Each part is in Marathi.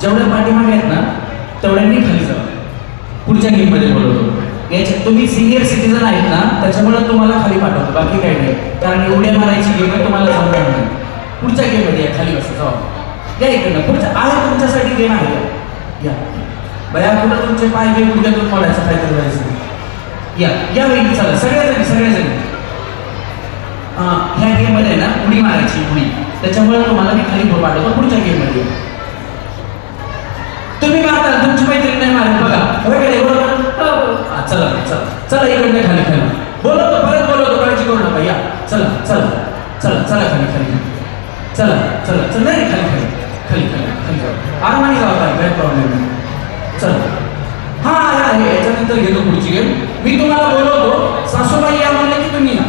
जेवढ्या पाठीमागे आहेत ना तेवढ्यांनी खाली जावं. पुढच्या गेममध्ये बोलवतो. याच्या तुम्ही सिनियर सिटीजन आहेत ना त्याच्यामुळे तुम्हाला खाली पाठवतो, बाकी काही नाही. कारण उड्या मारायची गेम आहे, तुम्हाला जमणार नाही. पुढच्या गेममध्ये या, खाली बसा जावा. या इकडनं पुढच्या आहे, तुमच्यासाठी गेम आहे. या बया, कुठं तुमचे पाय बे गुडघ्यातून पडायचं, काय करायचं. या या वहिनी, चला सगळ्याजणी ह्या गेममध्ये ना उडी मारायची उडी, त्याच्यामुळे तुम्हाला मी खाली पाठवतो. पुढच्या गेममध्ये तुम्ही मारता, तुमची मैत्रीण नाही मारत बघा. वगैरे बरोबर. चला चला चला इकडे खाली खाली बोलवतो, परत बोलवतो, काळजी करू नका. या चला चला चला चला खाली खाली चला चला चला नाही खाली खाली खाली खाली खाली जाऊ, आरामाने जाऊ, काय प्रॉब्लेम नाही. चला हा आहे. याच्यानंतर घेतो पुढची गेम. मी तुम्हाला बोलवतो, सासूबाई या म्हणलं की तुम्ही या.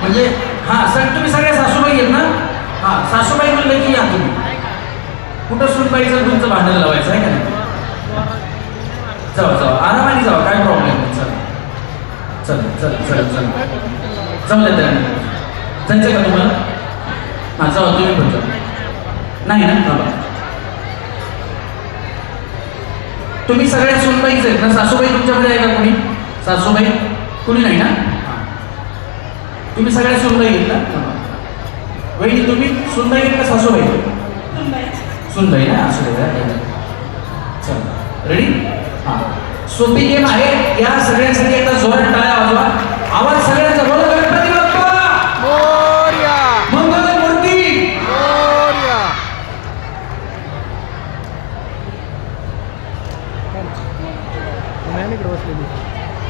म्हणजे हा तुम्ही सगळ्या सासूबाई आहेत ना. हा सासूबाई म्हणलं की या तुम्ही. कुठं सुनबाईचं तुमचं भांडण लावायचं आहे का नाही. जाऊ आरामाने जाऊ, काय प्रॉब्लेम नाही. चल चल चल चल जाऊ द्या त्याने. जायचं का तुम्हाला. हां जाऊ, तुम्ही पण जाऊ. नाही ना बाबा, तुम्ही सगळ्या सुनबाईच आहेत ना. सासूबाई तुमच्याकडे आहे का कोणी. सासूबाई कुणी नाही ना. तुम्ही सगळ्या सुनबाई आहेत ना. वहिनी तुम्ही सुनबाई आहेत का सासूबाई. सुनबाई ना, असू दे. चल रेडी. हां सोपी गेम आहे. या सगळ्यांसाठी एकदा जोरात टाळ्या वाजवा. आवाज सगळ्यांचा बोला. गणपती बाप्पा मोरया, मंगल मूर्ती मोरया.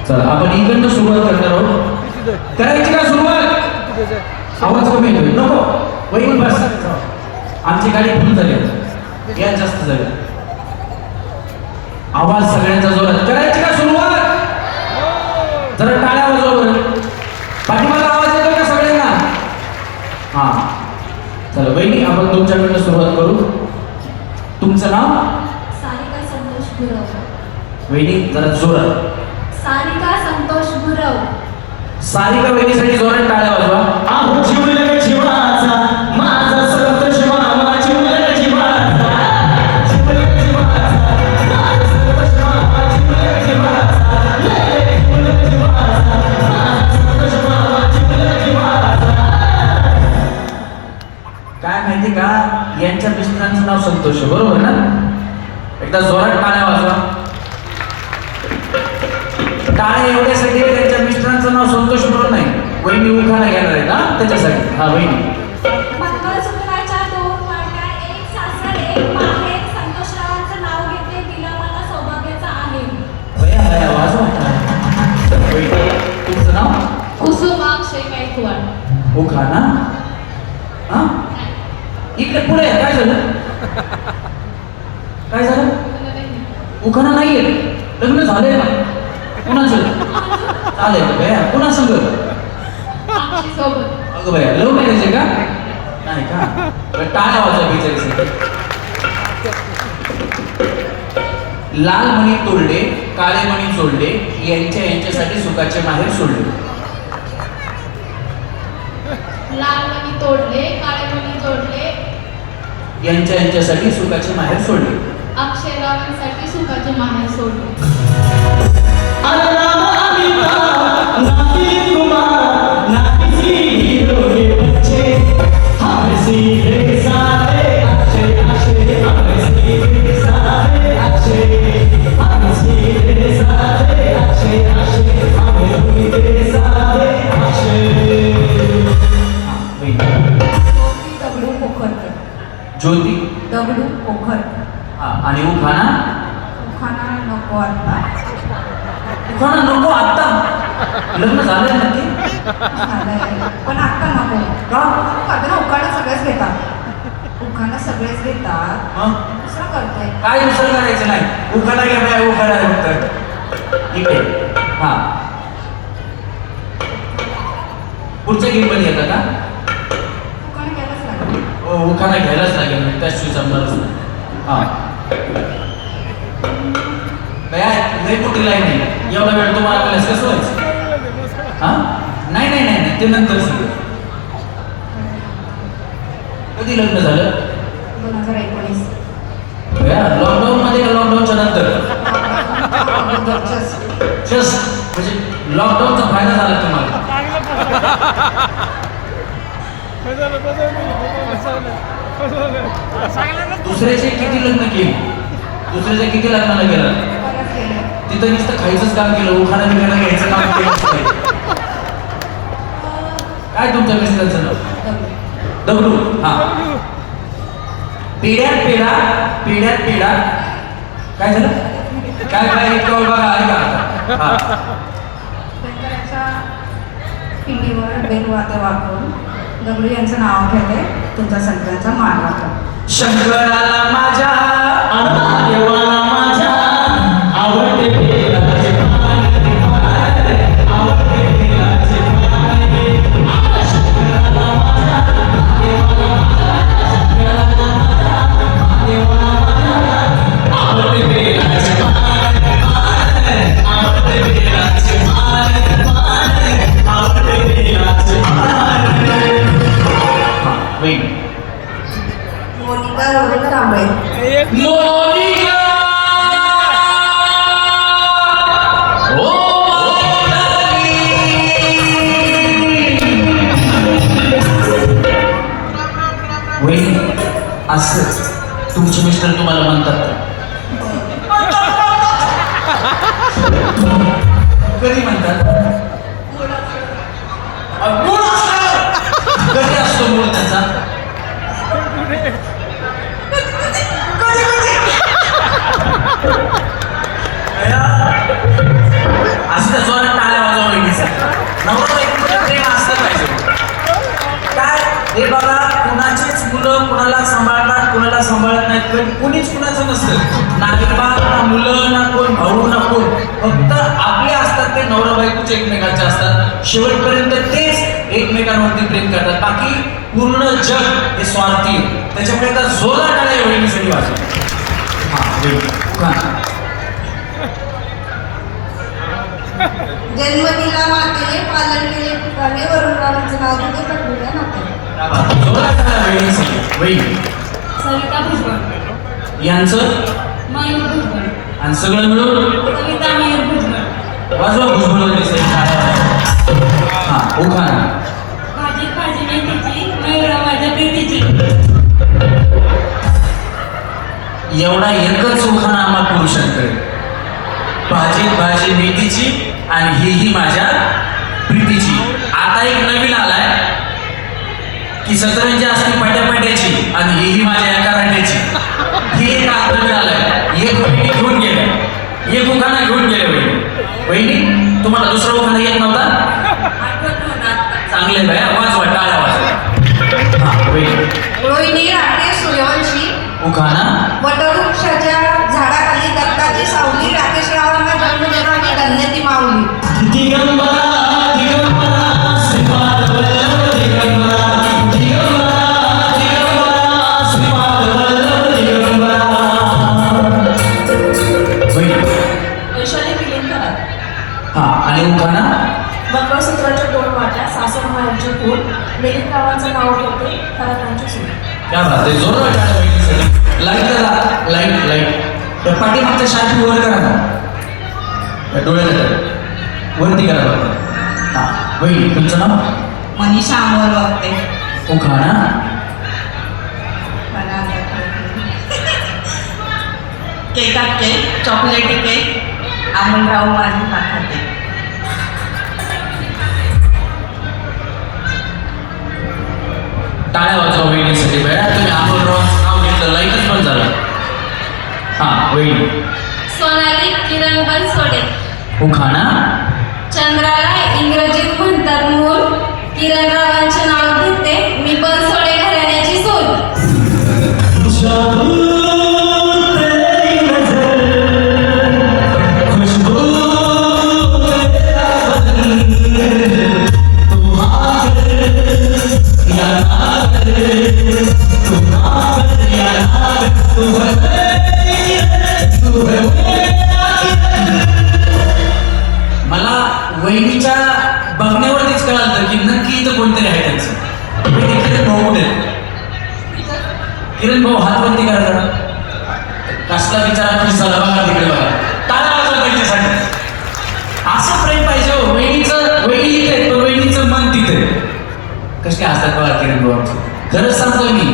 चला आपण इकडनं सुरुवात करणार आहोत. करायची का सुरुवात. आवाज कमी येतोय, नको वहिनी बस. आमची गाडी फुल झाली, या जास्त झाली. आवाज सगळ्यांचा जोरात. करायची का सुरुवात. जरा टाळ्या वाजवा बरं. पाठीमागा आवाज येतो का सगळ्यांना. हा चला वहिनी, आपण तुमच्याकडनं सुरुवात करू. तुमचं नाव. सारिका संतोष गुरव. वहिनी जरा जोरात. सारिका संतोष गुरव. सारिका वहिनीसाठी जोरात टाळ्या वाजवा. आहो जीवलग जीवाचा माझा संतोष मामा, जीवलग जीवाचा, जीवलग जीवाचा माझा संतोष मामा, जीवलग जीवाचा, जीवलग जीवाचा माझा संतोष मामा, जीवलग जीवाचा. काय माहिती का, यांच्या मिस्टरांचं नाव संतोष आहे, बरोबर ना. एकदा जोरात टाळ्या वाजवा. टाळ्या एवढ्यासाठी त्यांच्या मिस्टरांचं नाव संतोष म्हणून नाही, वहिनी उखाणा घेणार आहे ना त्याच्यासाठी. हा वहिनी. मंगळसूत्राच्या 2 मांड्या, 1 सासर 1 माहेर, संतोषरावांचं नाव घेते, तिला मला सौभाग्याचा आहे. भया वाजवा. वहिनी तुमचं नाव. कुसुम अक्षय गायकवाड. उखाणा. हा इकडे पुढे या. काय झालं. काय झालं. उखाणा नाहीये. लग्न झालंय का कुणाचं. चालेल भया. कुणा संग. अगं भया लव मॅरेज आहे का. नाही का. टाळ्या वाजवा बिचारीसाठी. लाल मणी तोडले, काळे मणी चोडले, यांच्यासाठी सुखाचे माहेर सोडले. लाल मणी तोडले, काळे मणी जोडले, यांच्यासाठी सुखाचे माहेर सोडले. अक्षयरावांसाठी सुखाचे माहेर सोडले. अल्लाह अमीना नाती कुमार नाती हीरो के बच्चे, हम सीधे सारे अच्छे अच्छे, हम सीधे सारे अच्छे, हम सीधे सारे अच्छे अच्छे, हम सीधे सारे उखाणा नको आता. लग्न झालं नक्की? झालंय. पण आत्ता नको. का? करते ना उखाणा सगळेच घेतात. उखाणा सगळेच घेतात. हं? दुसरं करते. काय दुसरं करायचं नाही. उखाणा घ्या बाय, उखाणा फक्त. ठीक आहे. हा पुढच्या गेम मध्ये येतं का? उखाणा घ्यायलाच लागेल. हो, उखाणा घ्यायलाच लागेल, त्याशिवाय जमणारच नाही. हा लय कुठे लाईन नाही. एवढा वेळ तुम्हाला मिळाल्यास कसं व्हायचं? हा नाही नाही नाही नाही, ते नंतर सगळं. कधी लग्न झालं? 2019. लॉकडाऊन मध्ये का लॉकडाऊनच्या नंतर? अगोदरचंच. जस्ट म्हणजे लॉकडाऊनचा फायदा झाला तुम्हाला. दुसऱ्याचे किती लग्न केली? दुसऱ्याच्या किती लग्नाला गेला? बऱ्याच गेले. तिथं नुसतं खायचंच काम केलं, उखाणा बिखाणा घ्यायचं काम केलं. काय तुमच्या मिस्टरांचं नाव? दगडू. हा पिढ्यात पिढा, पिढ्यात पिढा. काय झालं? काय काय इतकं बघा ऐका आता. हा शंकराच्या पिंडीवर बेलवाते वापरून दगडू यांचं नाव घेते. तुमच्या सगळ्यांचा मान राखतो. शंकराला माझ्या देवाला माझ्या आवडते बेलाचे पान, आवडते बेलाचे पान. शंकराला माझ्या, देवाला माझ्या, शंकराला माझ्या, देवाला माझ्या, आवडते बेलाचे पान, आवडते बेलाचे पान, आवडते बेलाचे पान. वेग मोनिका रोहन कांबळे. मोनिका ओ वेग असं तुमचे मिस्टर तुम्हाला म्हणतात का? कधी म्हणतात? मूड असतो. कधी असतो मूड त्याचा? असं त्या जोरात टाळ्या वाजवा वहिनीचा. नवरा एकमेकांत प्रेम असलं पाहिजे. काय हे बघा, कुणाचीच मुलं कुणाला सांभाळतात, कुणाला सांभाळत नाहीत. पण कुणीच कुणाचं नसतं. ना आई-बाप, ना मुलं, ना कोण भाऊ, ना कोण. फक्त आपले असतात ते नवरा बायकोचे एकमेकांचे असतात. शेवटपर्यंत तेच एकमेकांवरती प्रेम करतात. बाकी पूर्ण जग हे स्वार्थी आहे. त्याच्यामुळे आता जोरात टाळ्या वहिनीसाठी वाजवा. जन्म दिला मातेने, पालन केले पिकाने, वरुणरावांचं नाव घेते पटलेल्या नाते. जोरात टाळ्या वहिनीसाठी. वहिनी सविता भुजबळ. यांचं मयूर भुजबळ. आणि सगळं मिळून कविता मयूर भुजबळ. वाजवा भुजबळ. हा उखाणा. भाजीत भाजी मेथीची, मयूरा माझ्या प्रीतीची. एवढा एकच उखाणा आम्हा पुरुषांकडे. भाजीत भाजी मेथीची आणि ही माझ्या प्रीतीची. आता एक नवीन आलाय की सतरंजी असती पट्यापट्याची आणि ही माझ्या एका रांड्याची. ही एक आज नवीन आलाय. एक वहिनी घेऊन गेले, एक उखाणा घेऊन गेले. वहिनी तुम्हाला दुसरा उखाणा येत नव्हता? आठवत नव्हता. चांगले बाया वाजवा, टाळ्या वाजवा. हा वहिनी रोहिणी राकेश सूर्यवंशी. उखाणा. वटवृक्षाच्या झाडाखाली दत्ताची सावली, राकेश रावांना जन्म देणारी धन्य ती माऊली. दिगंबरा, दिगंबरा, श्रीपाद वल्लभ दिगंबरा, दिगंबरा, दिगंबरा, श्रीपाद वल्लभ दिगंबरा. वैशाली पिलिंकर. हा आणि उखाणा. मंगळसूत्राच्या 2 वाट्या, सासरमायांचे फूल, ललितरावांचं नाव घेते, फरकांची सूट. क्या बात आहे. जोरात टाळ्या वहिनीसाठी. लाईट करा, लाईट लाईट. त्या पाठीमागच्या शाटी वर करा ना. त्या डोळ्याला वरती करा बघा. हा वहिनी तुमचं नाव? मनीषा अमोल वागते. उखाणा. केकात केक, चॉकलेटी केक, अमोलराव माझी खाते. टाळ्या वाजवा वहिनीसाठी. वेळा तुम्ही अमोलरावांचं नाव घेतलं, लाईटच बंद झालं. हा वहिनी. सोनाली किरण बनसोडे. उखाणा चंद्राला इंग्रजीत म्हणतात मूल. किरणरावांचे नाव घेते मी बनसोडे घराण्याची सून. जादू तेरी नजर, खुशबू तेरा बदन, तुम आकर या ना कर, तुम आकर या ना कर, तू है मला वहिनीच्या बघण्यावरतीच कळालं की नक्की इथं कोणतरी आहे त्यांचं. वहिनी किरण भाऊ कुठे आहेत? किरण भाऊ हातवरती करा जरा. कसला विचार तुम्ही झाला बघा तिकडे बघा. टाळा वाजवा त्यांच्यासाठी. असं प्रेम पाहिजे हो. वहिनी इथे आहे, पण वहिनीचं मन तिथे. कसे असतात बघा किरण भाऊ आमचे. खरंच सांगतो मी.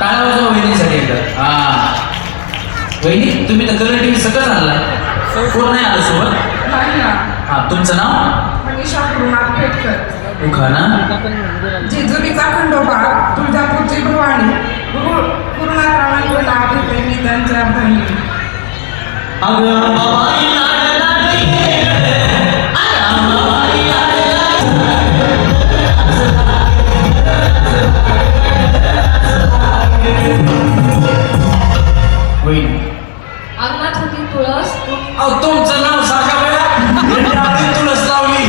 टाळा वाजवा वहिनीसाठी एकदा. हा वहिनी तुम्ही तर कलर टीव्ही सगळं आणला. कोण नाही आलं सोबत? हा तुमचं नाव? मनीषा गुरुनाथ पेटकर. उखाणा जेजुरीचा खंडोबा, तुळजापूरची भवानी, गुरुनाथरावांचं नाव घेते मी त्यांच्या बहिणी. अगं बाबाई लाड लाडली, अगं बाबाई लाड वहिनी अंगणात होती तुळस. अहो तुमचं नाव सांगा बघा. तुळस लावली.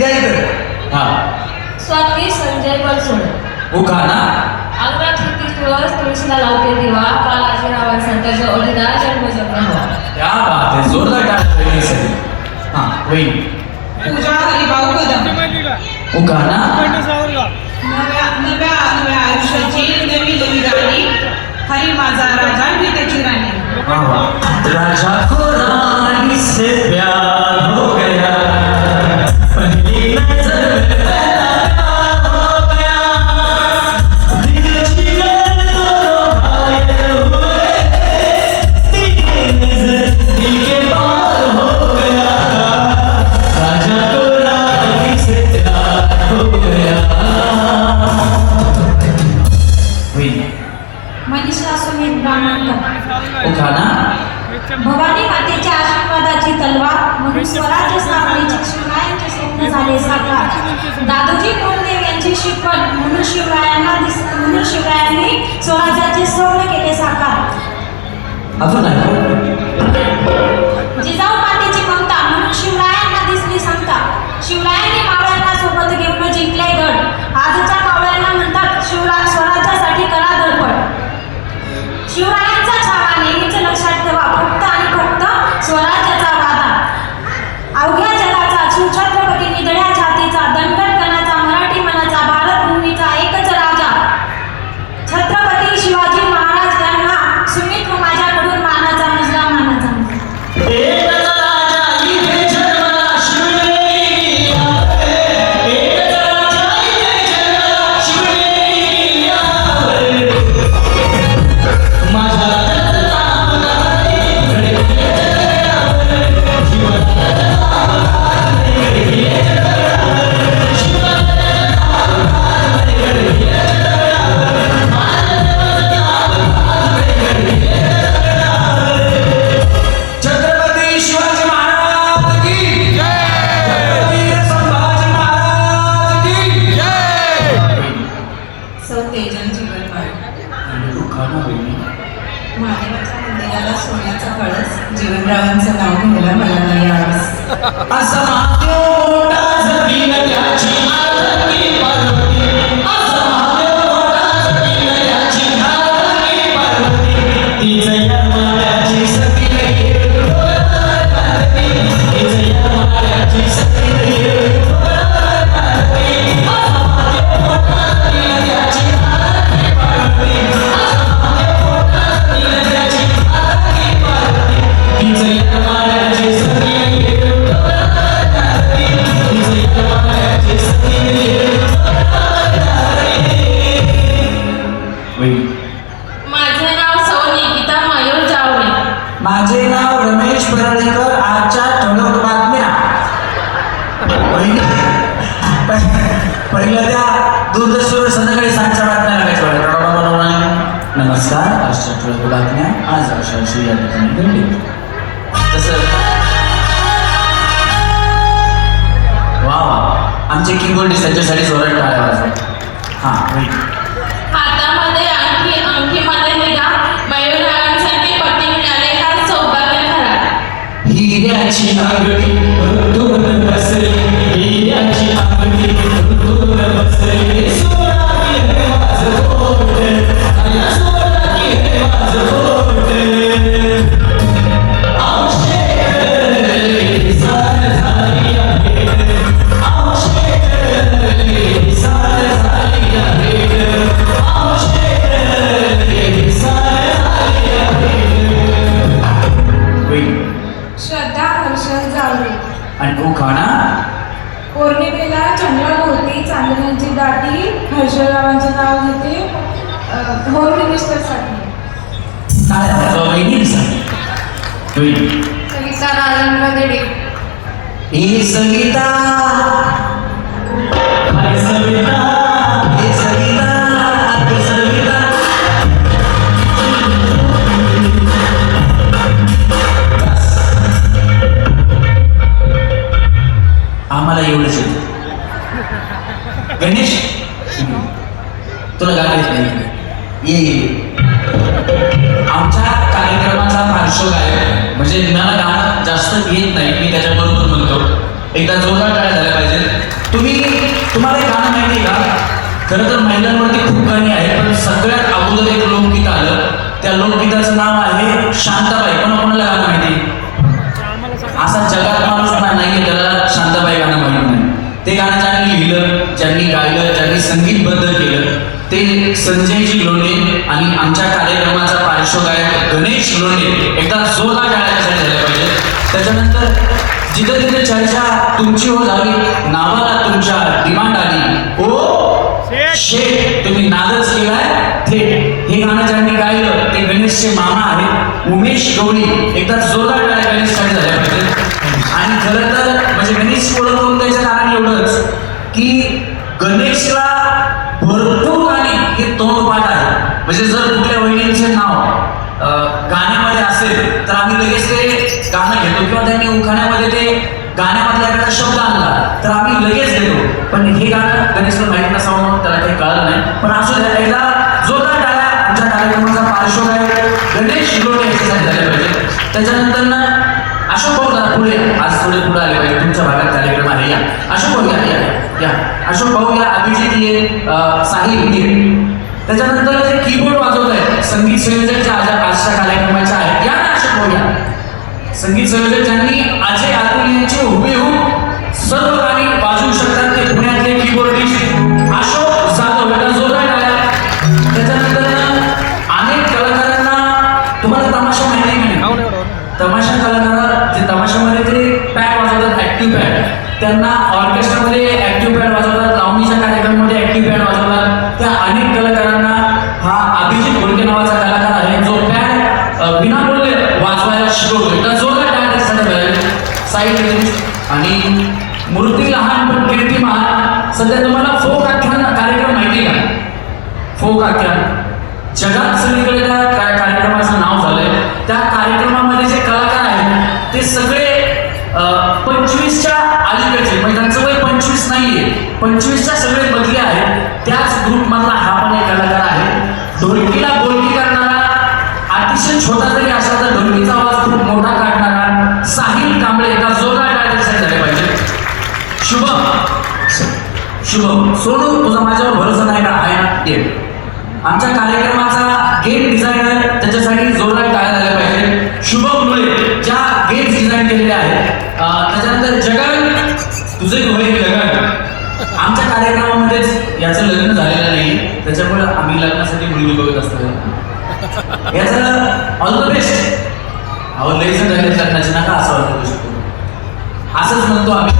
या इथं. हा स्वाती संजय बनसोडे. उखाणा अंगणात होती तुळस, तुळशीला लावते दिवा. बालाजीरावांसारखा जोडीदार जन्मजन्म हवा. क्या बात आहे. जोरदार टाळ्या वहिनीसाठी. हा वहिनी पूजा हरिभाऊ कदम. उखाणा नव्या आयुष्याची नवी नवी गाणी, हरी माझा राजा मी त्याची राणी. वा वा. राजा को रानी से प्यार हो गया, पहली नजर में प्यार हो गया, दिल जिगर दोनों घायल हुए, तेरी नजर दिल के पार हो गया, राजा को रानी से प्यार हो गया. वहिनी मनीषा सुमित ब्राह्मणकर. उखाणा भवानी मातेच्या आशीर्वादाची तलवार म्हणून स्वराज्य स्थापनेचे शिवरायांचे स्वप्न झाले साकार. दादोजी कोंडदेव यांची शिकवण म्हणून शिवरायांनी स्वराज्याचे स्वप्न केले साकार. अजून आहे जिजाऊ मातेची ममता म्हणून शिवरायांना दिसली समता. शिवरायांनी मावळ्यांना सोबत घेऊन जिंकले गड. आजच्या मावळ्यांना म्हणतात स्वराज्यासाठी करा धडपड. शिवरायांचा छावा नेहमीच लक्षात ठेवा. फक्त आणि फक्त स्वराज्याचा वादा. अवघ्या जगाचा शिवछत्रपती निधड्या छातीचा, दणकट कणाचा, मराठी मनाचा, भारत भूमीचा एकच राजा छत्रपती शिवाजी महाराज यांना सुमित माझ्याकडून मानाचा मुजरा, मानाचा मुजरा. एकच राजा इथे जन्मला शिवनेरी, एकच राजा इथे जन्मला शिवनेरी. माझा छत्रपती शिवाजी महाराज की जय. वीर संभाजी महाराज की जय. सौ तेजन जीवनबाई. आणि उखाणा वहिनी महादेवाच्या मंदिराला सोन्याचा कळस, जीवनरावांचं नाव घ्यायला मला नाही आवडस. असा महादेव मोठा जमीन त्याची आरती पार्वती, असा महादेव मोठा जमीन त्याची आरती पार्वती, तिचं या माळ्याची सती नाही पार्वती, तिचं या माळ्याची सती नाही पार्वती, असा महादेव मोठा जमीन त्याची आरती पार्वती, असा महादेव मोठा जमीन त्याची आरती पार्वती, तिचं या माळ्याची सती नाही वहिनी माझे नाव सौ निकिता मयूर जावळे. माझे नाव रमेश परळीकर. आजच्या ठळक बातम्या. वहिनी पहिल्या त्या दूरदर्शनवर संध्याकाळी 7च्या बातम्या लागायच्या. नमस्कार. आजच्या ठळक बातम्या आज अशा या ठिकाणी घडली. तसं आमचे कीबोर्डिस्ट त्यांच्यासाठी जोरात टाळ्या वाजवा. हां होईल. हातामध्ये अंगठीमध्ये निघा मयूररावांसाठी पती मिळाले हा सौभाग्य खरा. हिऱ्याची अंगठी ऋतूवर बसली, हिऱ्याची अंगठी ऋतूवर बसली, सोडा की हे माझं बोट, आया सोडा की हे माझं बोट. औषेकरली सार झाली आहे, औषेकरली सार झाली आहे, औषेकरली सार झाली आहे. होईल. श्रद्धा हर्षल जावळे. आणि तू खाना पौर्णिमेला चंद्राभोवती चांदण्याची दाटी हर्षलरावांचं नाव घेते होम मिनिस्टरसाठी. काय वहिनीसाठी होईल. सविता राजेंद्र देडे. हे सविता, हाय सविता, हे सविता, हे सविता. आम्हाला एवढंच येतं. गणेश तुला गाणं येत नाही. ये आमच्या कार्यक्रमाचा पार्श्वगायक म्हणजे मला गाणं जास्त येत नाही, मी त्याच्याबरोबर म्हणतो. एकदा जोरदार टाळ्या झाल्या पाहिजे. तुम्हाला एक गाणं माहिती आहे का? खरं तर महिलांवरती खूप गाणी आहेत, पण सगळ्यात अगोदर एक लोकगीत आलं. त्या लोकगीताचं नाव आहे शांताबाई. कोणाला गाणं माहिती? असा जगात माणूस नाही त्याला शांताबाई गाणं माहिती नाही. ते गाणं ज्यांनी लिहिलं, ज्यांनी गायलं, ज्यांनी संगीतबद्ध केलं ते संजयजी लोणे आणि आमच्या कार्यक्रमाचा पार्श्वगायक गणेश लोणे. एकदा जोरदार टाळ्यासाठी झाल्या पाहिजे. त्याच्यानंतर जिथं तिथे चर्चा तुमची हो झाली, नावाला तुमच्या डिमांड आली, ओ शेठ तुम्ही नादच केलाय थेट. हे गाणं ज्यांनी गायलं ते गणेशचे मामा आहेत उमेश गवळी. एकदा जोरदार टाळ्या गणेशसाठी झाल्या पाहिजे. आणि खरं तर म्हणजे गणेश ओळख करून द्यायचं कारण एवढंच की गणेशला भरपूर गाणी हे तोंडपाठ आहे. म्हणजे जर कुठल्या वहिनींचे नाव गाण्यामध्ये असेल तर आम्ही लगेच ते गाणं घेतो, किंवा त्यांनी उखाण्यामध्ये ते गाण्यामधला एखादा शब्द आणला तर आम्ही लगेच घेतो. पण हे गाणं गणेशला माहीत नसावं म्हणून त्याला काही कळलं नाही. पण असू द्या, एकदा जोरदार टाळ्या आमच्या कार्यक्रमाचा पार्श्वगायक गणेश लोणे याच्यासाठी झाल्या पाहिजे. त्याच्यानंतर ना अशोक भाऊ जरा पुढे या. आज थोडे पुढे आले पाहिजे, तुमच्या भागात कार्यक्रम आहे. या अशोक भाऊ, या या अशोक भाऊ या. अभिजित ये, साहिल ये. त्याच्यानंतर जे कीबोर्ड वाजवत आहेत संगीत संयोजक जे आजच्या कार्यक्रमाचे आहेत, या ना अशोक भाऊ या. संगीत संयोजक ज्यांनी अजय अतुल यांची हुबेहूब सर्व गाणी वाजवू शकतात ते पुण्यातले कीबोर्डिस्ट अशोक जाधव. याला जोरदार टाळ्या. त्याच्यानंतर अनेक कलाकारांना तुम्हाला तमाशा माहिती आहे का नाही? तमाशा कलाकार जे तमाशामध्ये ते पॅड वाजवतात, ॲक्टिव्ह पॅड, त्यांना ऑर्केस्ट्रामध्ये ॲक्टिव्ह पॅड वाजवतात, लावणीच्या कार्यक्रमामध्ये ॲक्टिव्ह पॅड वाजवतात. त्या अनेक कलाकारांना हा अभिजित घोडके नावाचा कलाकार आहे जो पॅड विनामूल्य वाजवायला शिकवतो. एकदा जोरदार टाळ्या त्याच्यासाठी झाल्या. साईड आणि मूर्ती लहान पण कीर्ती महान. सध्या तुम्हाला फोक आख्यान कार्यक्रम माहिती आहे का? फोक आख्यान जगात सगळीकडे त्या कार्यक्रमाचं नाव झालंय. त्या कार्यक्रमामध्ये जे कलाकार आहेत ते सगळे 25च्या अलीकडचे, म्हणजे त्यांचं वय 25 नाहीये, 25च्या सगळे बदले आहेत. त्याच ग्रुपमधला हा पण एक कलाकार आहे. ढोलकीला बोलकी करणारा, अतिशय छोटा जरी असला तर ढोलकीचा आवाज खूप मोठा काढणारा साहिल कांबळे. एका जोरदार टाळ्यासाठी झाले पाहिजे. शुभम सोनू, तुझा माझ्यावर भरोसा नाही का? आहे ना? ये. आमच्या कार्यक्रमाचा गेट डिझायनर, त्याच्यासाठी जोरदार टाळ्या झाल्या पाहिजे. शुभम मुळे ज्या गेट डिझाईन केलेल्या आहेत. त्याच्यानंतर जगन, तुझे होईल जगन. आमच्या कार्यक्रमामध्येच याचं लग्न झालेलं नाही, त्याच्यामुळे आम्ही लग्नासाठी मुलगी बघत असतो. याचं ऑल द बेस्ट. अहो लय जण झाले लग्नाचे, नका असं वाटू शकतो. असंच म्हणतो आम्ही.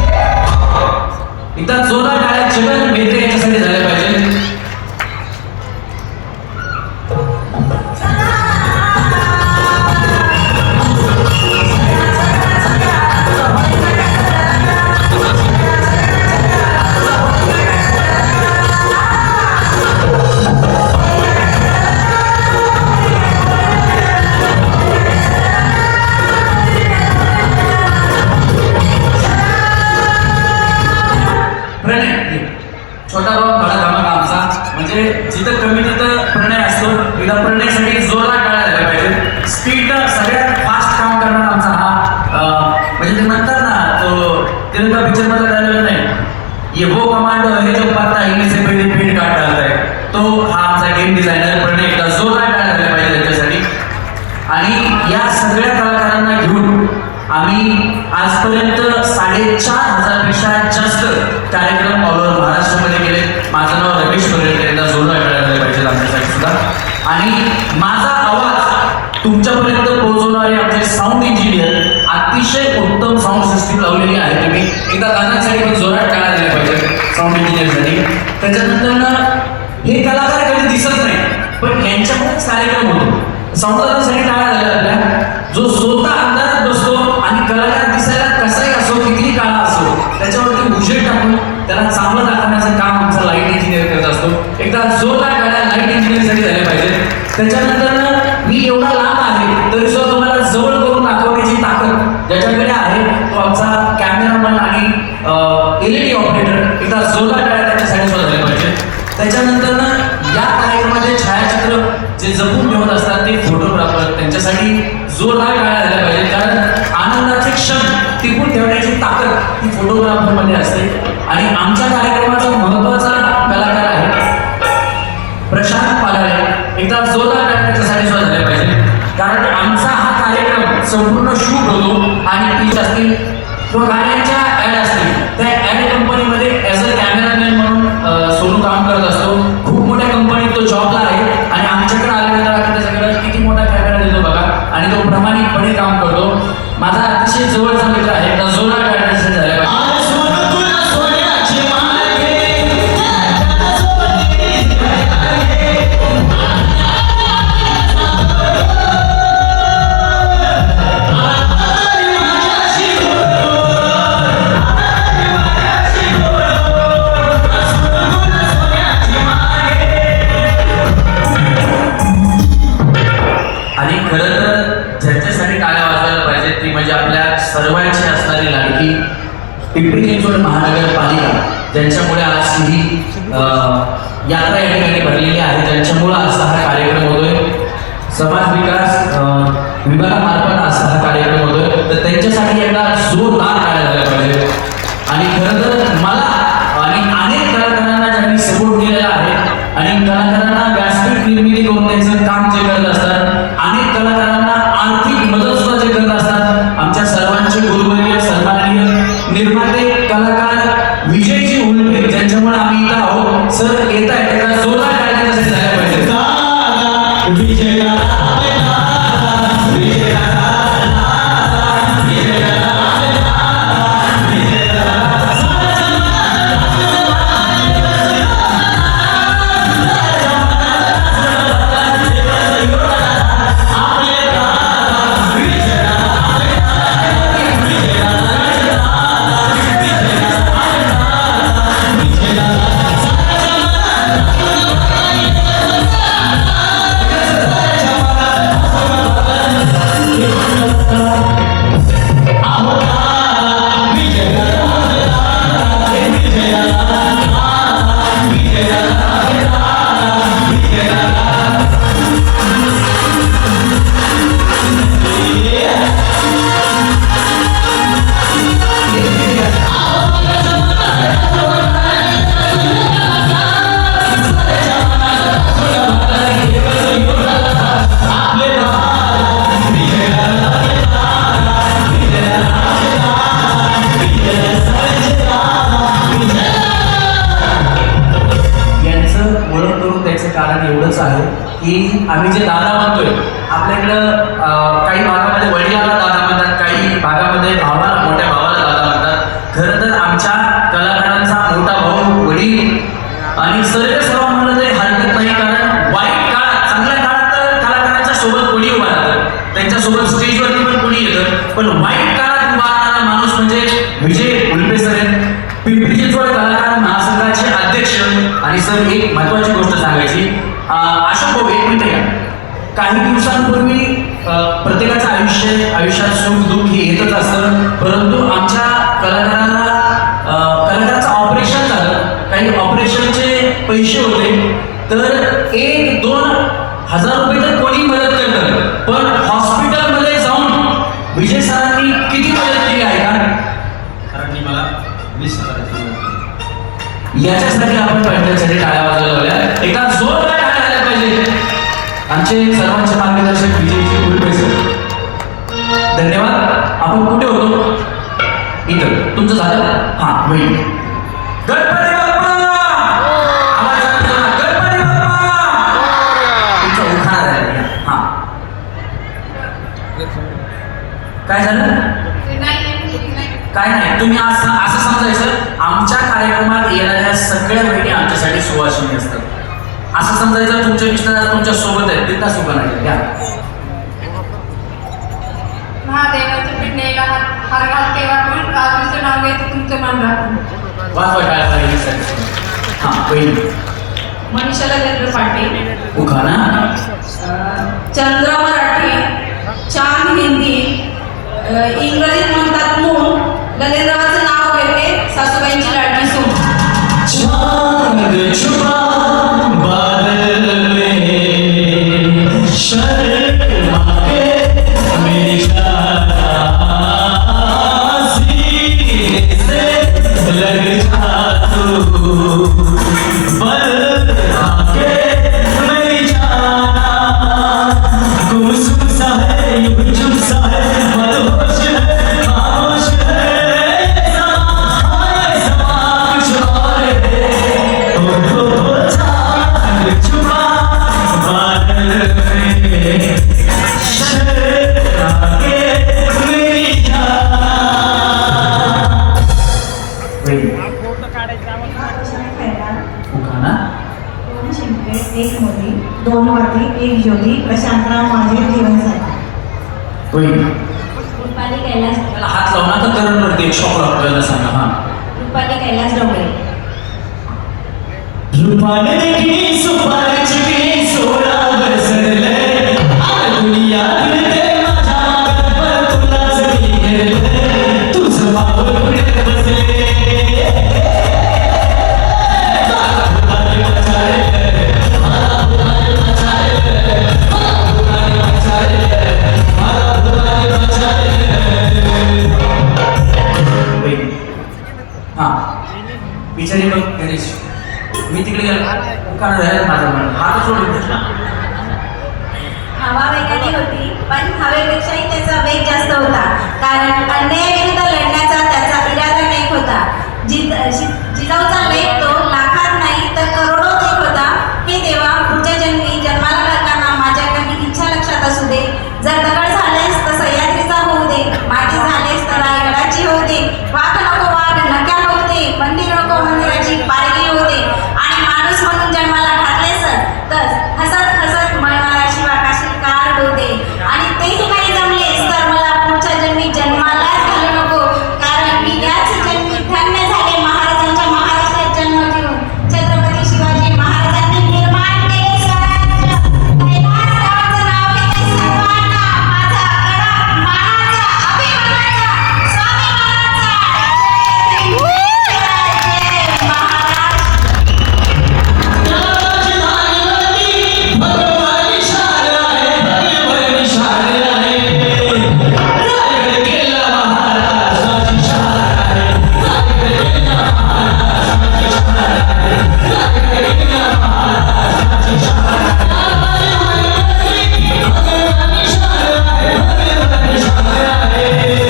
एकदा जोरदार टाळ्या जगन मेहते याच्यासाठी झाल्या पाहिजे. प्रणय म्हणजे ते म्हणतात ना तो तिरंगा पिक्चर मध्ये डायलॉग नाही, ये वो कमांडो है जो पत्ता हिलने से पहले पेड़ काट डालता है, तो हा आमचा गेम डिझायनर पण एकदा जोरदार टाळ्या पाहिजे त्यांच्यासाठी. आणि या सगळ्या कलाकारांना घेऊन आम्ही आजपर्यंत 4,500 पेक्षा जास्त कार्यक्रम ऑल ओव्हर महाराष्ट्रामध्ये केले. माझं नाव रमेश परेकर, एकदा जोरदार टाळ्या पाहिजे आमच्यासाठी सुद्धा. आणि माझा आवाज तुमच्यापर्यंत पोहोचवणारे आमचे साऊंड इंजिनियर, अतिशय उत्तम साऊंड सिस्टीम लावलेली आहे. तुम्ही एकदा गाण्यांसाठी पण जोरात टाळ्या दिल्या पाहिजे साऊंड इंजिनियरसाठी. त्याच्यानंतर हे कलाकार कधी दिसत नाही, पण यांच्यामुळेच कार्यक्रम होतो. साऊंडसाठी टाळ्या झाल्या आपल्या, जो स्वतः अंधारात बसतो आणि कलाकार दिसायला कसाही असो, कितीही काळा असो, त्याच्यावरती उजेड टाकून त्याला चांगलं दाखवण्याचं काम आमचा लाईट इंजिनियर करत असतो. एकदा जोरदार टाळ्या लाईट इंजिनियरसाठी झाल्या पाहिजे. त्याच्यानंतर मी एवढा लांब आहे तरी सुद्धा तुम्हाला जवळ करून दाखवण्याची ताकद ज्याच्याकडे आहे तो आमचा कॅमेरामन आणि LED ऑपरेटर. एकदा जोरदार टाळ्या त्याच्यासाठी सुद्धा झाल्या पाहिजे. त्याच्यानंतर या कार्यक्रमाचे छायाचित्र जे जपून ठेवत असतात ते फोटोग्राफर, त्यांच्यासाठी जोरदार टाळ्या झाल्या पाहिजे. कारण आनंदाचे क्षण टिकून ठेवण्याची ताकद ही फोटोग्राफरमध्ये असते. आणि आमच्या कार्यक्रमाचा महत्त्वाचा कलाकार आहे प्रशांत पालाळे. एकदा जोरदार टाळ्या त्याच्यासाठी सुद्धा झाल्या पाहिजे. कारण आमचा हा कार्यक्रम संपूर्ण शूट होतो आणि पीच असतील किंवा गाड्यांच्या ॲड असतील, त्या ॲड कंपनीमध्ये ॲज अ कॅमेरामॅन म्हणून सोनू काम करत असतो. खूप मोठ्या कंपनीत तो जॉबला आहे आणि आमच्याकडे आल्यानंतर आम्ही त्याच्याकडे किती मोठा कॅमेरा देतो बघा, आणि तो प्रामाणिकपणे काम करतो. माझा अतिशय जवळचा मित्र आहे. एकदा जोरदार टाळ्या त्याच्यासाठी झाल्या पाहिजे. आणि खरं तर ज्यांच्यासाठी टाळ्या वाजवायला पाहिजे ती म्हणजे आपल्या सर्वांची असणारी लाडकी पिंपरी चिंचवड महानगरपालिका, ज्यांच्यामुळे आज ही यात्रा या ठिकाणी भरलेली आहे, ज्यांच्यामुळे आज हा कार्यक्रम होतोय. समाज विकास विभागामार्फत आज हा कार्यक्रम होतोय, तर त्यांच्यासाठी एकदा जोरदार टाळ्या झाल्या पाहिजे. आणि खरं तर मला आणि अनेक कलाकारांना ज्यांनी सपोर्ट दिलेला आहे आणि कलाकारांना व्यासपीठ निर्मिती करून त्यांचं काम जे करत असतात, अनेक कलाकारांना आर्थिक मदत सुद्धा जे करत असतात, आमच्या सर्वांचे गुरुवर्य सन्माननीय निर्माते कलाकार विजयजी उल्पे, ज्यांच्यामुळे आम्ही इथं आहोत. सर येत आहे, त्याला जोरदार टाळ्या त्याच्यासाठी झाल्या पाहिजे. कारण एवढंच आहे की आम्ही जे दादा म्हणतोय, आपल्याकडं काही भागामध्ये वडिलाला दादा म्हणतात, काही भागामध्ये भावाला, मोठ्या भावाला दादा म्हणतात. खरं तर आमच्या कलाकारांचा मोठा भाऊ, वडील आणि सर्व म्हणलं तरी हरकत नाही. कारण वाईट काळात, चांगल्या काळात तर कलाकारांच्या सोबत कोणी उभा राहतं, त्यांच्यासोबत स्टेजवरती पण कोणी येतं, पण वाईट काळात उभा राहणारा माणूस म्हणजे विजय उल्पे सर आहेत, पिंपरी चिंचवड कलाकार महासंघाचे अध्यक्ष. आणि सर एक महत्त्वाची गोष्ट सांगायची, अशोक भाऊ एक मिनिट या. काही दिवसांपूर्वी प्रत्येकाचं आयुष्यात सुख दुःख हे येतच असतं, परंतु आमच्या कलाकाराचं ऑपरेशन झालं. काही ऑपरेशनचे पैसे होते, तर 1-2 हजार रुपये तर कोणी मदत करतं, पण हॉस्पिटलमध्ये जाऊन विजय सरांनी किती मदत केली आहे 20,000 याच्यासाठी आपण पाहिल्यासाठी टाळ्या वाजवायला लावल्या. एका जोरदार टाळ्या आल्या पाहिजे. आमचे सर्वांचे मार्गदर्शक विजयजी गुरुपे सर, धन्यवाद. आपण कुठे होतो? इथं. तुमचं झालं? हां, होईल. गणपती बाप्पा! आवाजात बोला, गणपती बाप्पा! तुमचा उखाणा झाला. हां. काय झालं? काय नाही, तुम्ही असं समजायचं, आमच्या कार्यक्रमात येणाऱ्या सगळ्या भेटी आमच्यासाठी सुवासिनी असतात. असं समजायचं तुमचे मिस्टर तुमच्या सोबत आहेत, तिथं उभा नाही. घ्या. महादेवाच्या पिंडीला हार घालते वाटून काजूचं नाव घेते तुमचं मान राखून. वाजवा टाळ्या पाहिजे. हां, पहिली मनीषा नरेंद्र पाटील, उखाणा. चंद्र मराठी, चांद हिंदी, इंग्रजीत म्हणतात मून. नरेंद्रचं नाव घेते सासूबाईंची लाडकी सून. चांद छुपा बादल में शर्मा के मेरी सीने से लग जा तू बलवा के मेरी जान गुमसुम सा है यूं चुप सा है मदहोश है खामोश है समा कुछ और है ओ चांद छुपा बादल में शर्मा के मेरी जान पहिली उखाणा. दोन शिंपे एक मोदी, दोन वाती एक ज्योती, प्रशांतराव माझे जीवनसाथी. पहिली. रुपाली कैलास त्याला हात लावून आता करंट पडते. एक शॉक आपल्याला सांगा. हां. रुपाली कैलास डोंगरे. रूपाने देखी सुपारीची मी 16 बरसले दुनिया फिरते माझ्या मागात पण तुलाच मी घेरले तुझं पाऊल पुढे बसले पहिली. हां. बिचारी बघ गणेश, मी तिकडे गेलो उखाणा झाला माझा मन हात सोडून घेतला. हवा वेगाने होती, पण हवेपेक्षाही त्याचा वेग जास्त होता. कारण अन्यायाविरुद्ध लढण्याचा त्याचा इरादा नेक होता. जिजाऊचा वेग तो लाखात नाही तर करोडोत एक होता. हे देवा, पुढच्या जन्मी जन्माला घालताना माझ्या काही इच्छा लक्षात असू दे. जर दगड झालेस तर सह्याद्रीचा होऊ दे, माती झालेस तर रायगडाची होऊ दे, वाघ नको वाघ नक्या होऊ दे, मंदिर नको मंदिराची पारगी होऊ दे, आणि माणूस म्हणून जन्माला घातलेस तर हसत हसत मळणारा शिवा काशील कार होऊ दे. आणि तेही नाही जमलेस तर मला पुढच्या जन्मी जन्मालाच घालू नको. कारण मी याच जन्मी धन्य झाले महाराजांच्या महाराष्ट्रात जन्म घेऊन. छत्रपती शिवाजी महाराजांनी निर्माण केले स्वराज्य. कैलासरावांचं नाव घेते सर्वांना. माझा कडा मानाचा अभिमानाचा स्वाभिमानाचा जय महाराष्ट्र. भगवान शार आहे भगवान शार आहे रायगड केला महाराजाची शार आहे रायगड केला महाराजाची शार आहे रायगड केला महाराजाची शार आहे भगवान शार आहे भगवान शार आहे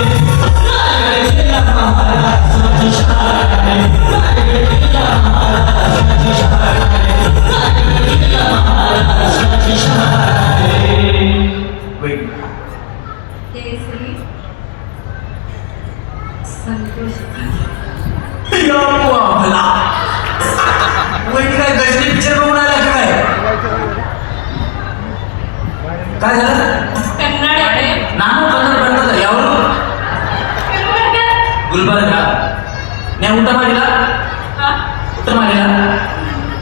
रायगड केला महाराजाची शार आहे रायगड केला महाराजाची शार आहे रायगड केला महाराजाची शार आहे पहिली. केसरी संतोष या बुवा भला. वहिनी काय गजनी पिक्चर बघून आला का काय? काय झालं? कन्नड आहे. नानू कन्नड बनतात यावर गुलबर्गा न्या उठा मारीला उठा मारीला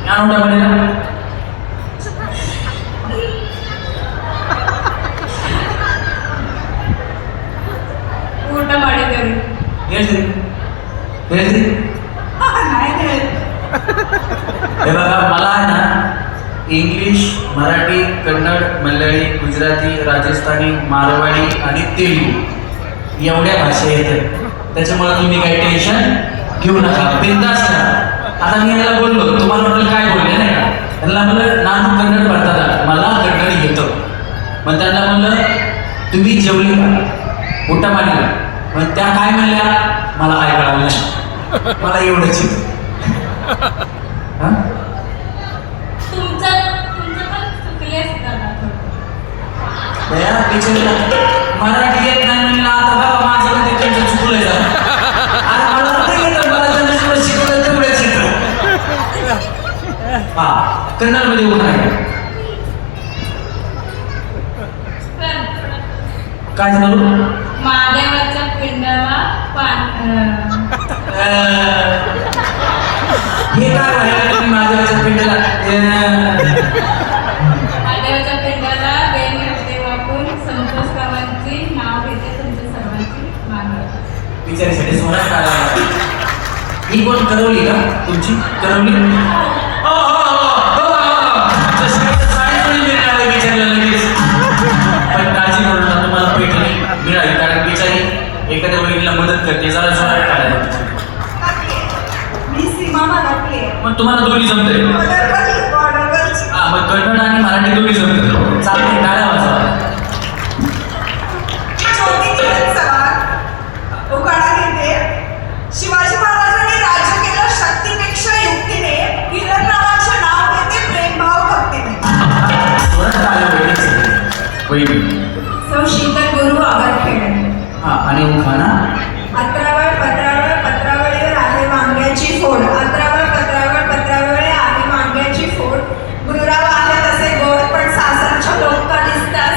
न्या उठा मारीला ಊಟ ಮಾಡಿದ್ದೇವೆ. ಹೇಳ್ರಿ ಹೇಳ್ರಿ. हे बघा, मला आहे ना इंग्लिश, मराठी, कन्नड, मल्याळी, गुजराती, राजस्थानी, मारवाडी आणि तेलुगू एवढ्या भाषा येतात. त्याच्यामुळे तुम्ही काही टेन्शन घेऊ नका बिंदास करा. आता मी याला बोललो तुम्हाला म्हटलं काय बोलले नाही का त्यांना म्हणलं नान कन्नड पडतात मला कन्नड येतं. मग त्यांना म्हणलं तुम्ही जेवले का उठा मारला. मग त्या काय म्हणल्या मला काय कळालं नाही मला एवढंच येतं. हा तुमचं पण चुकलेच दादा थोडं. दया बिचारीला मराठी येत नाही म्हणलं आता बाबा माझं मध्ये त्यांचं चुकलंय जरा. आणि मला नाही येतं, मला त्यांना जेवढं शिकवलं तेवढंच येतं. हा कन्नडमध्ये उभं आहे काय झालं महादेवाच्या पिंडाला हे काय व्हायला तुम्ही महादेवाच्या पिंडीला महादेवाच्या पिंडाला बेल वापरून संतोष कामांची नाव घेते तुमच्या सर्वांची मागणी. बिचारीसाठी सोना काय ही कोण करवली का तुमची करवली बिचारीला लगेच. पण काळजी करू नका तुम्हाला पैठणी मिळाली कारण बिचारी एखाद्या वहिनीला मदत करते जरा जोरात काढायला. मी सीमा मराठी आहे. मग तुम्हाला दोन्ही जमतंय बॉर्डरवरची. हा मग कन्नड आणि मराठी दोन्ही जमतं चालते टाळ्या वाजवा. छोटी किरण सवाल उखाणा घेते. शिवाजी महाराजांनी राज्य केलं शक्तीपेक्षा युक्तीने. किरण नावाचे नाव घेते प्रेमभाव भक्तीने. जोरात टाळ्या वहिनी. सौ शीतल गुरु आगरखेड. हा आणि उखाणा अत्रावळ पत्रावळीवर आहे वांग्याची फोड. अत्रावळ पत्रावळ आहे वांग्याची फोड. गुरुराव आहे तसे गोड पण सासरच्या लोक दिसतात.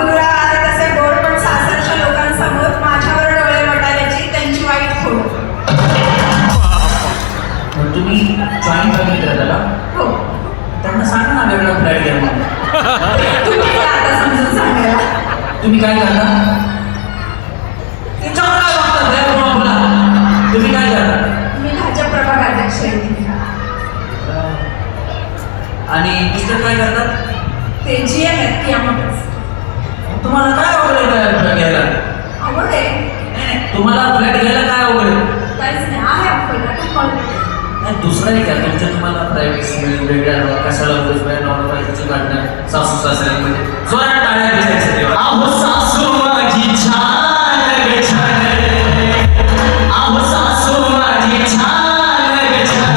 गुरुराव आहे तसे गोड पण सासरच्या लोकांसमोर माझ्यावर डोळे वटाल्याची त्यांची वाईट फोड. मग तुम्ही जॉईन फॅमिली करता का हो त्यांना सांगा ना वेगळा फ्लॅट घ्या मग. तुम्ही या आता समजून सांगायला. तुम्ही काय करता त्याच्यावर काय बघता त्या बोला बोला तुम्ही काय करता मी भाजप प्रभागाध्यक्ष आहे. आणि मिस्टर काय करतात ते जी एम आहेत की आम्हाला तुम्हाला काय अवघड फ्लॅट घ्यायला आवड आहे. नाही तुम्हाला फ्लॅट घ्यायला काय अवघड काहीच नाही आहे आपल्याला. नाही दुसराही काय तुमच्या तुम्हाला प्रायव्हेसी मिळेल वेगळ्या कशाला नॉर्मल काढणार सासू सासऱ्यांमध्ये जोरात टाळ्या दिसायचं तेव्हा. आहो सासू माझी छान ग छान. आहो सासू माझी छान ग छान.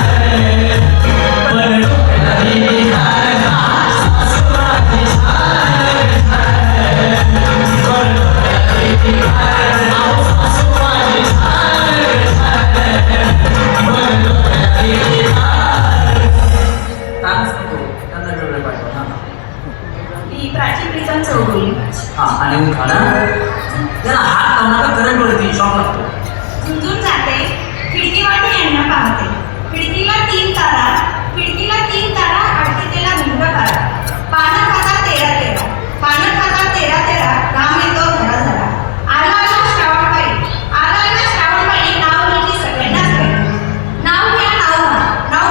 पण डोक्याला देते घाण घाण. सासू माझी छान ग छान. पण डोक्याला देते घाण. आहो सासू माझी छान ग छान. पण डोक्याला देते घाण. डान्स नको त्यांना वेगळं पाहिजे हां मी प्राची प्रीतम चौगुले. हां आणि उखाणा त्याला हात लावू नका करंटवरती शॉक लागतो. झुंजून जाते खिडकीवाटे यांना पाहते. खिडकीला तीन तारा अडते त्याला भिंग करा. पानं खाता तेरा राम येतो घरा. आला श्रावणबाई नाव घेतली सगळ्यांनाच घरी. नाव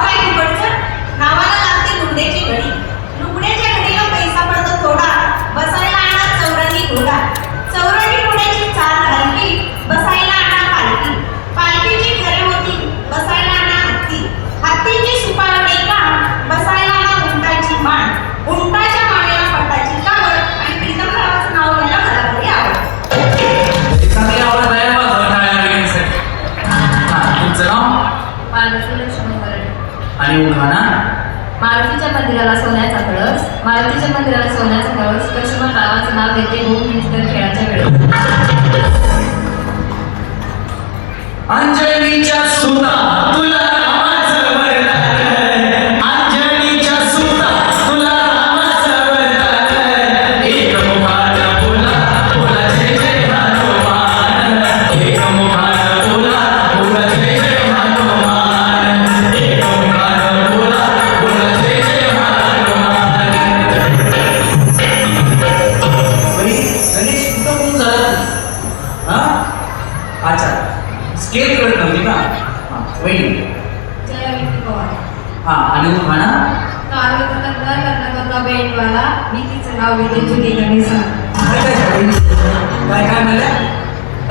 काय फुकटचं. नावाला लागते लुगड्याची घडी. लुगड्याच्या घडीला पैसा पडतो थोडा. बसायला आणा चौरंगी घोडा. चौरंगी घोड्याची चाल हलकी. बसायला आणा पालखी. पालखीची घरे होती. बसायला आणा हत्ती. हत्तीची सुपारडी का. बसायला आणा उंटाची मान. उंटाच्या मानेला पटाची कावड. आणि प्रीतमरावाचं नाव घ्यायला मला तरी आवडतं. चांगली आवडत आहे बघ टाळ्या वगैरेसाठी. हां तुमचं नाव मारुती लक्ष्मण वरडे. आणि उखाणा मारुतीच्या मंदिराला सोन्याचा कळस. मारुतीच्या मंदिराला सोन्याचा कळस. लक्ष्मण रावाचं नाव घेते होम मिनिस्टर खेळाच्या वेळेस. अंजलीच्या सुता तुला रामाचं वरदान. अंजलीच्या सुता तुला रामाचं वरदान. एक मुखानं बोला बोला जय जय हनुमान. एक मुखानं बोला बोला जय जय हनुमान. एक मुखानं बोला बोला जय जय हनुमान. गणेश कुठं कोण झालं हां अच्छा स्केल करत नव्हती का हां वहिनी जय विठी पवार. हां आणि उखाणा लग्न बेटवाला. मी तिचं नाव घेते जुनी गणेशा. काय काय म्हणल्या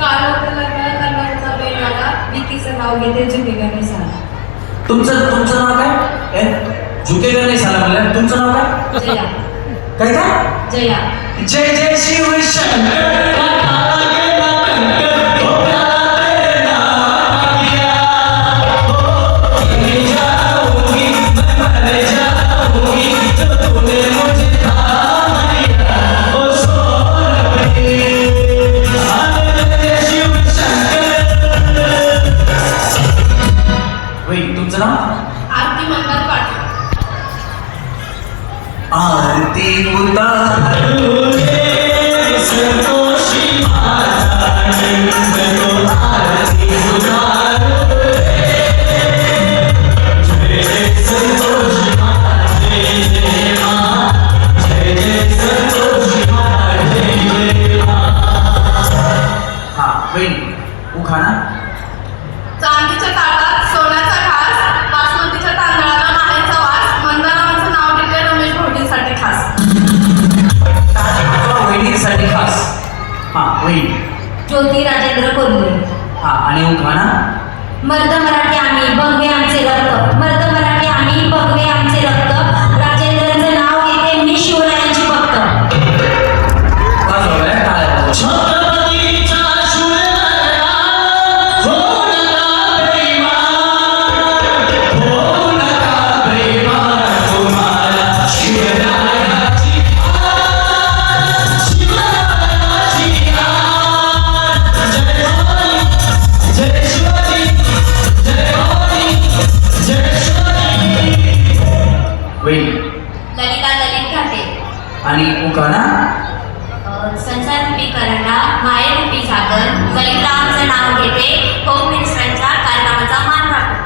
काल होतं लग्न बेटवाला. मी तिचं नाव घेते झुकेगा नहीं साला. तुमचं नाव काय ए? झुकेगा नाही साला म्हणलं. तुमचं नाव काय जया. काय काय जया. जय जय शिव शंकर काला गेला कंकर, ढोकळा तेरे नाम किया. हो, मैं जाऊंगी, मैं मर जाऊंगी, जो तूने मुझे थाम लिया. ओ सोनपरी, जय शिव शंकर. वही तुमचं नाव आरती मंगल पाटील. आरती उतारू रे संतोषी माता, जगो आरती उतारू रे. जय जय संतोषी माता, जय जय माँ. जय जय संतोषी माता, जय जय माँ. हा वहिनी उखाणा. चांदीच्या ताटात सोन्याचा घास, बासमतीच्या तांदळाला मानेचा वास, मंदारामाचं नाव घेते रमेश भाऊजींसाठी खास. वहिनीसाठी खास. हा वहिनी. ज्योती राजेंद्र कोल्हे. हा आणि उखाणा. मर्द मराठी आम्ही बघवे आमचे रक्त, मर्द मराठी आम्ही बघवे आमचे रक्त, राजेंद्रांचं नाव घेते मी शिवरायांची भक्त. वाजवलंय टाळ्या. छत्रपतीचा शूरवीरा, हो नका बेईमान, हो नका बेईमान, तुम्हाला शिवरायाची शिवरायाची आन. जय शिवाजी, जय भवानी, जय शिवाजी. वहिनी ललिता ललित घाटे. आणि उखाणा. संसार रूपी करंडा, मायेरूपी सागर, ललितांचं नाव घेते होम मिनिस्टरांच्या कार्यक्रमाचा मान राखतो.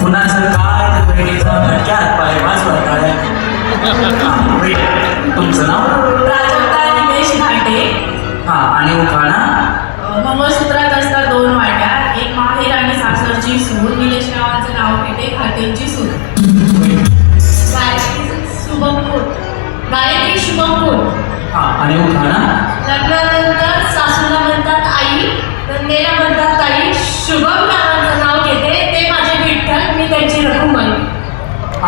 कुणाचं काय तर बहिणीचा भटक्यात पाय वाजवा टाळ्या. हा वहिनी तुमचं नाव. प्राजक्ता निमेश घाटे. हा आणि उखाणा. मंगळसूत्रात असतात दोन वाट्या, एक माहेर आणि सासरची सून, निलेश रावांचं नाव घेते खातेंची सून. गायत्री शुभम खोत. गायत्री शुभम खोत. हा आणि उखाणा. लग्नानंतर सासूला म्हणतात आई, नंदेला म्हणतात ताई, शुभम नावाचं नाव घेते ते माझे विठ्ठल, मी त्यांची रखुमाई.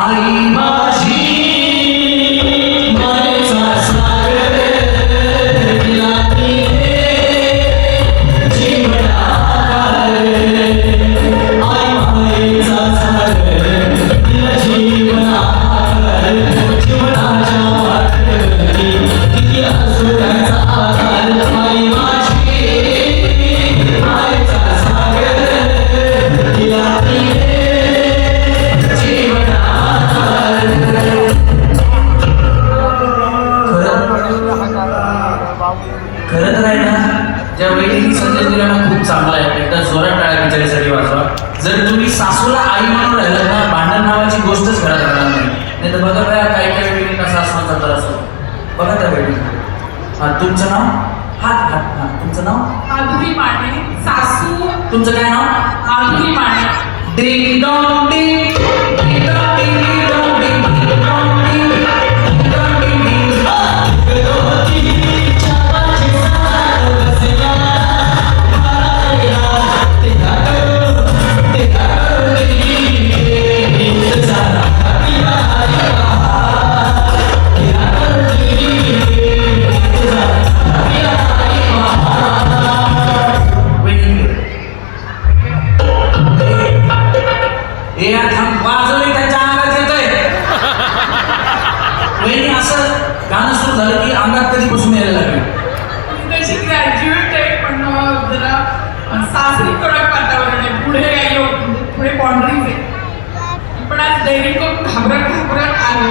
आई माझी मायेचा सागर दिला तिने जीवनाकार. आई मायेचा सागर दिला जीवनाकार. जीवनाच्या वाटेवरती किती असुरांचा आधार. आई माझी मायेचा सागर दिला तिने खरं तर आहे ना, ज्या वहिनीने संदेश दिला ना खूप चांगला आहे. एकदा जोरात टाळ्या बिचारीसाठी वाजवा. जर तुम्ही सासूला आई म्हणून राहिलं ना, भांडण नावाची गोष्टच घरात राहणार नाही. तर बघा बाया काही काही वहिनींना सासवांचा त्रास होतो. बघा त्या वहिनी. हा तुमचं नाव. हात हात हा तुमचं नाव. माधुरी माने. सासू तुमचं काय नाव. Madhuri Mane. Ding dong ding ding dong ding ding dong ding ding dong ding ding dong ding ding. हे थांब वाजवली त्याच्या अंगात येतोय. वहिनी असं गाणं सुरू झालं की अंगात कधीपासून यायला लागेल. तशी ग्रॅज्युएट आहे, पण जरा सासरी कडक वातावरण आहे. पुढे बाउंड्रीज आहे. पण आज डेअरी करून घाबरत आले.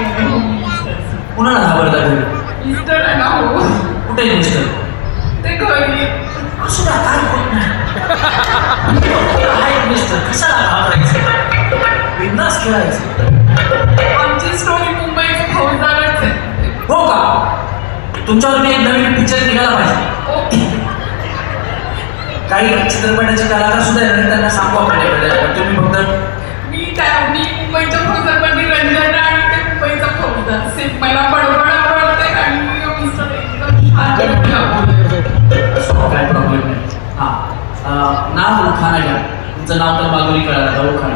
कुणाला घाबरता घरी. मिस्टर आहे ना, हो कुठे आहे मिस्टर. ते घरी. असं का काय होत नाही. काय मिस्टर कशाला घाबरायचं. बिंदास खेळायचं. आमची स्टोरी मुंबईचं फौजदारच आहे. हो का. तुमच्यावर मी एक नवीन पिक्चर निघाला पाहिजे. काही चित्रपटाचे कलाकार सुद्धा आहेत, त्यांना सांगू आपण. तुम्ही फक्त मी मुंबईच्या फौजदारमध्ये रंजन आणि ते मुंबईचा फौजदार सेम. मला बडबड आवडते आणि मिस्टर एकदम शांत. काय प्रॉब्लेम नाही. हां नाव उखाणा घ्या. तुमचं नाव तर मागोली कळालं आता ओळखा.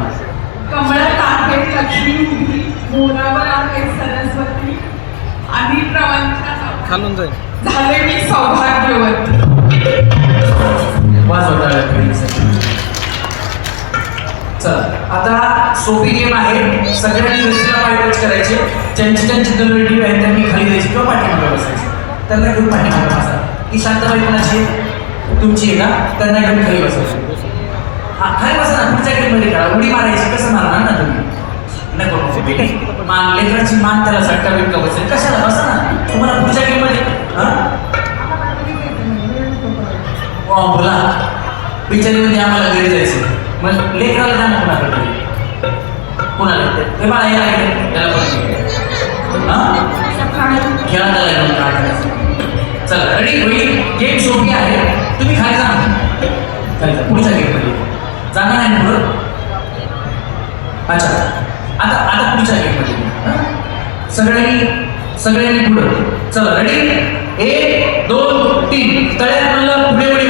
कमळात आहे लक्ष्मी उभी, मोरावर आहे सरस्वती आणि प्रवांच्या खालून जाईल. झाले मी सौभाग्यवती. वाज होता. चला आता सोपी गेम आहे. सगळ्यांनी रस्त्याला पाय टच करायचे. ज्यांची ज्यांची रिलेटिव्ह आहे त्यांनी खाली द्यायची किंवा पाठीमागे बसायचे. त्यांना घेऊन पाठीमागे बसा. ही शांतबाई कोणाची तुमची आहे का? त्यांना घेऊन खाली बसायची. हा खाली बसा ना. पुढच्या गेममध्ये करा. उडी मारायची. कसं मारणार ना तुम्ही? नको नको मान लेकराची मान त्याला झटका बिटका बसेल. कशाला बसा ना. तुम्हाला पुढच्या गेममध्ये बोला बिचारीमध्ये आम्हाला घरी जायचं. मग लेकराला जाणं कोणाकडे कोणाला हे बाळा याला त्याला पण खेळा त्याला घेऊन काय करायचं. चला रेडी होईल. गेम सोपी आहे. तुम्ही खाली जा. खाली जा पुढच्या गेममध्ये जाणार नाही पुढं. अच्छा आता आता पुढच्या गेममध्ये सगळ्यांनी पुढं. चला रेडी 1 2 3 तळ्यात म्हणलं पुढे उडी